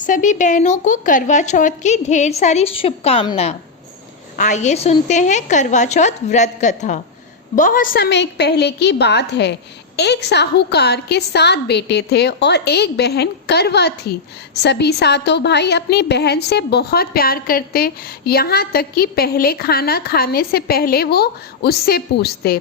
सभी बहनों को करवा चौथ की ढेर सारी शुभकामनाएं। आइए सुनते हैं करवा चौथ व्रत कथा। बहुत समय पहले की बात है। एक साहूकार के 7 बेटे थे और एक बहन करवा थी। सभी सातों भाई अपनी बहन से बहुत प्यार करते, यहाँ तक कि पहले खाना खाने से पहले वो उससे पूछते।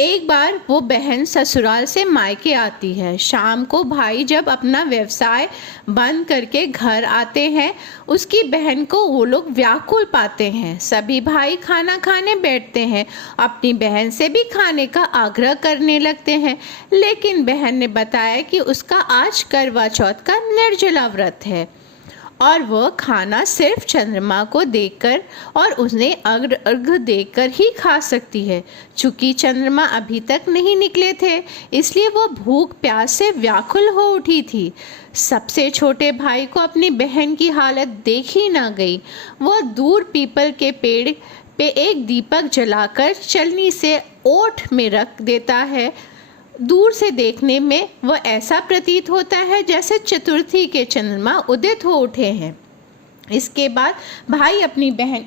एक बार वो बहन ससुराल से मायके आती है। शाम को भाई जब अपना व्यवसाय बंद करके घर आते हैं, उसकी बहन को वो लोग व्याकुल पाते हैं। सभी भाई खाना खाने बैठते हैं, अपनी बहन से भी खाने का आग्रह करने लगते हैं, लेकिन बहन ने बताया कि उसका आज करवा चौथ का निर्जला व्रत है और वह खाना सिर्फ चंद्रमा को देखकर और उन्हें अर्घ्य देकर ही खा सकती है। चूँकि चंद्रमा अभी तक नहीं निकले थे, इसलिए वह भूख प्यास से व्याकुल हो उठी थी। सबसे छोटे भाई को अपनी बहन की हालत देखी ना गई। वह दूर पीपल के पेड़ पे एक दीपक जलाकर चलनी से ओट में रख देता है। दूर से देखने में वह ऐसा प्रतीत होता है जैसे चतुर्थी के चंद्रमा उदित हो उठे हैं। इसके बाद भाई अपनी बहन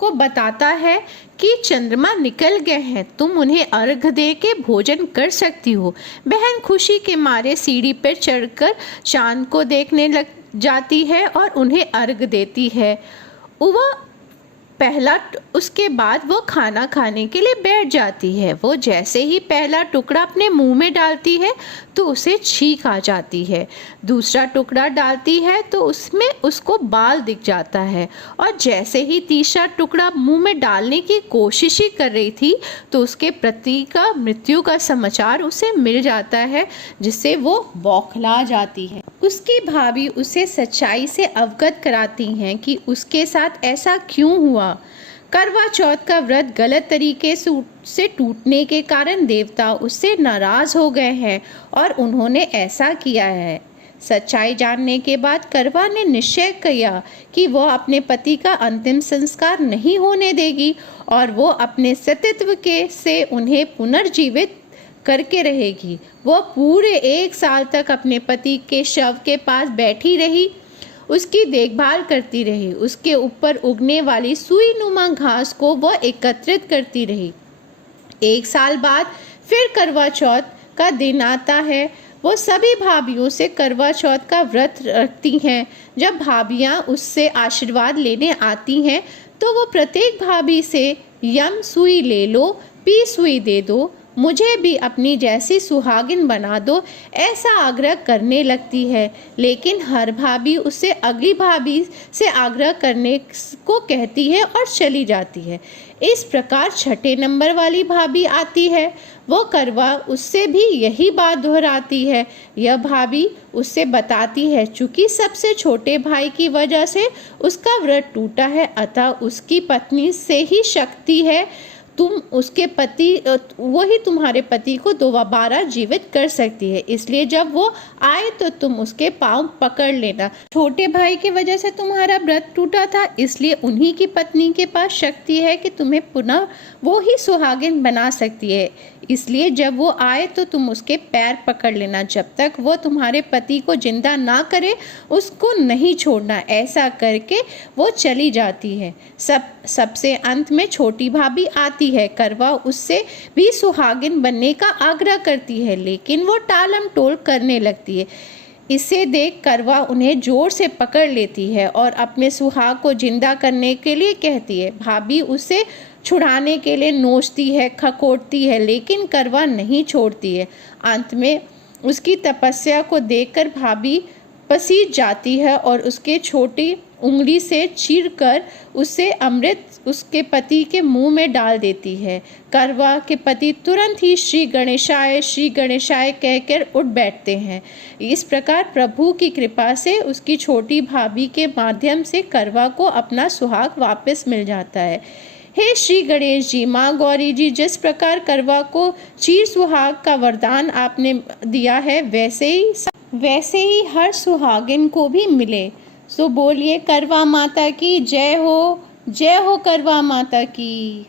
को बताता है कि चंद्रमा निकल गए हैं, तुम उन्हें अर्घ दे के भोजन कर सकती हो। बहन खुशी के मारे सीढ़ी पर चढ़कर चांद को देखने लग जाती है और उन्हें अर्घ देती है। उसके बाद वो खाना खाने के लिए बैठ जाती है। वो जैसे ही पहला टुकड़ा अपने मुंह में डालती है तो उसे छींक आ जाती है। दूसरा टुकड़ा डालती है तो उसमें उसको बाल दिख जाता है, और जैसे ही तीसरा टुकड़ा मुंह में डालने की कोशिश ही कर रही थी तो उसके पति का मृत्यु का समाचार उसे मिल जाता है, जिससे वो बौखला जाती है। उसकी भाभी उसे सच्चाई से अवगत कराती हैं कि उसके साथ ऐसा क्यों हुआ। करवा चौथ का व्रत गलत तरीके से टूटने के कारण देवता उससे नाराज हो गए हैं और उन्होंने ऐसा किया है। सच्चाई जानने के बाद करवा ने निश्चय किया कि वह अपने पति का अंतिम संस्कार नहीं होने देगी और वो अपने सतीत्व से उन्हें पुनर्जीवित करके रहेगी। वह पूरे 1 साल तक अपने पति के शव के पास बैठी रही, उसकी देखभाल करती रही। उसके ऊपर उगने वाली सुई नुमा घास को वह एकत्रित करती रही। 1 साल बाद फिर करवा चौथ का दिन आता है। वो सभी भाभीयों से करवा चौथ का व्रत रखती हैं। जब भाभियाँ उससे आशीर्वाद लेने आती हैं तो वो प्रत्येक भाभी से यम सुई ले लो, पी सुई दे दो, मुझे भी अपनी जैसी सुहागिन बना दो, ऐसा आग्रह करने लगती है। लेकिन हर भाभी उससे अगली भाभी से आग्रह करने को कहती है और चली जाती है। इस प्रकार 6 नंबर वाली भाभी आती है। वो करवा उससे भी यही बात दोहराती है। यह भाभी उससे बताती है चूँकि सबसे छोटे भाई की वजह से उसका व्रत टूटा है, अतः उसकी पत्नी से ही शक्ति है, तुम उसके पति वही तुम्हारे पति को दोबारा जीवित कर सकती है। इसलिए जब वो आए तो तुम उसके पाँव पकड़ लेना। छोटे भाई की वजह से तुम्हारा व्रत टूटा था, इसलिए उन्हीं की पत्नी के पास शक्ति है कि तुम्हें पुनः वो ही सुहागिन बना सकती है। इसलिए जब वो आए तो तुम उसके पैर पकड़ लेना। जब तक वो तुम्हारे पति को जिंदा ना करे उसको नहीं छोड़ना। ऐसा करके वो चली जाती है। सबसे अंत में छोटी भाभी आती है। करवा उससे भी सुहागिन बनने का आग्रह करती है, लेकिन वो टालम टोल करने लगती है। इसे देख करवा उन्हें जोर से पकड़ लेती है और अपने सुहाग को जिंदा करने के लिए कहती है। भाभी उसे छुड़ाने के लिए नोचती है, खकोटती है, लेकिन करवा नहीं छोड़ती है। अंत में उसकी तपस्या को देखकर भाभी पसीज जाती है और उसके छोटी उंगली से चीरकर उसे अमृत उसके पति के मुंह में डाल देती है। करवा के पति तुरंत ही श्री गणेशाय कहकर उठ बैठते हैं। इस प्रकार प्रभु की कृपा से उसकी छोटी भाभी के माध्यम से करवा को अपना सुहाग वापस मिल जाता है। हे श्री गणेश जी, माँ गौरी जी, जिस प्रकार करवा को चीर सुहाग का वरदान आपने दिया है, वैसे ही हर सुहागिन को भी मिले। सो बोलिए करवा माता की जय हो, जय हो करवा माता की।